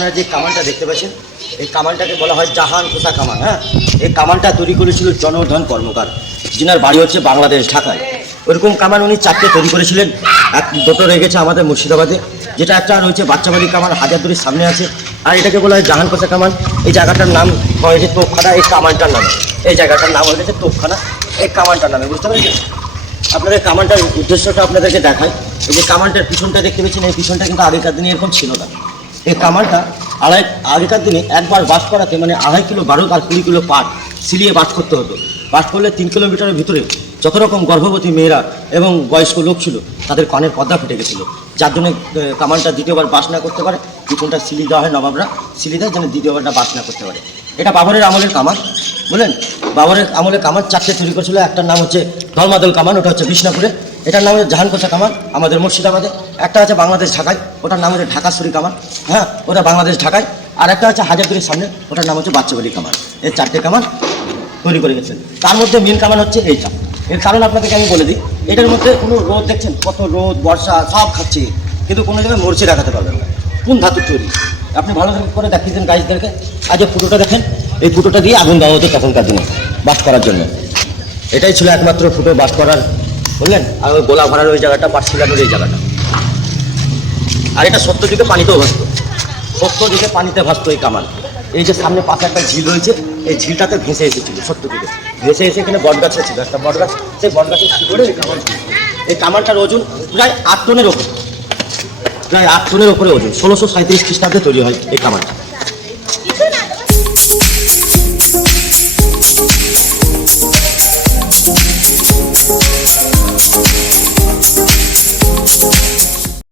আপনারা যে কামানটা দেখতে পাচ্ছেন, এই কামানটাকে বলা হয় জাহান কোষা কামান। হ্যাঁ, এই কামানটা তৈরি করেছিল জনার্দন কর্মকার, যিনার বাড়ি হচ্ছে বাংলাদেশ ঢাকায়। ওরকম কামান উনি 4টে তৈরি করেছিলেন। দুটো রেখেছে আমাদের মুর্শিদাবাদে, যেটা একটা রয়েছে বাচ্চাবাড়ি কামান, হাজারদুয়ারির সামনে আছে। আর এটাকে বলা হয় জাহান কোষা কামান। এই জায়গাটার নাম হয়েছে তোপখানা, এই কামানটার নামে। এই জায়গাটার নাম হয়েছে তোপখানা, এই কামানটার নামে। বুঝতে পেরেছেন? আপনাদের কামানটার উদ্দেশ্যটা আপনাদেরকে দেখায়। এই যে কামানটার পিছনটা দেখতে পেয়েছেন, এই পিছনটা কিন্তু আগেকার দিনে এরকম ছিল না। এই কামানটা আগেকার দিনে একবার বাস করাতে মানে 2.5 কিলো বারুদ আর 20 কিলো পাট সিলিয়ে বাস করতে হতো। বাস করলে 3 কিলোমিটারের ভিতরে যত রকম গর্ভবতী মেয়েরা এবং বয়স্ক লোক ছিল তাদের কানের পর্দা ফেটে গেছিলো, যার জন্য কামানটা দ্বিতীয়বার বাস না করতে পারে। পিছনটা সিলি দেওয়া হয়, নবাবরা সিলি দেয় যেন দ্বিতীয়বারটা বাস না করতে পারে। এটা বাবরের আমলের কামান, বুঝলেন? বাবরের আমলে কামান 4টে তৈরি করেছিল। একটার নাম হচ্ছে ধর্মাদল কামান, ওটা হচ্ছে বিষ্ণাপুরে। এটার নাম হচ্ছে জাহান কোষা কামান আমাদের মুর্শিদাবাদে। একটা আছে বাংলাদেশ ঢাকায়, ওটার নাম হচ্ছে ঢাকাশ্বরী কামান। হ্যাঁ, ওটা বাংলাদেশ ঢাকায়। আর একটা আছে হাজারদুয়ারির সামনে, ওটার নাম হচ্ছে বাচ্চাবাড়ি কামান। এই 4টে কামান তৈরি করে গেছেন। তার মধ্যে মেন কামান হচ্ছে এইটা। এর কারণ আপনাদেরকে আমি বলে দিই, এটার মধ্যে কোনো রোদ দেখছেন, কত রোদ বর্ষা সব খাচ্ছে, কিন্তু কোনো জায়গায় মরচে দেখাতে পারবেন না। কোন ধাতুর তৈরি আপনি ভালো করে দেখিয়েছেন গাইজদেরকে। আজ ফুটোটা দেখেন, এই ফুটোটা দিয়ে আগুন দেওয়া হতো তখনকার দিনে বাস করার জন্য। এটাই ছিল একমাত্র ফুটো বাস করার, বুঝলেন? আর ওই গোলা ভরার ওই জায়গাটা, পাটশিলানোর এই জায়গাটা। আর এটা 70 দিকে পানিতেও ভাসতো, 70 দিকে পানিতে ভাসতো এই কামান। এই যে সামনে পাশে একটা ঝিল রয়েছে, এই ঝিলটাতে ভেসে এসেছিল 70 দিকে। ভেসে এসে এখানে বটগাছ ছিল, একটা বটগাছ, সেই বটগাছের শিকড়ে এই কামান। এই কামানটার ওজন প্রায় 8 টনের ওপর, প্রায় 8 টনের ওপরে ওজন। 1637 খ্রিস্টাব্দে তৈরি হয় এই কামানটা।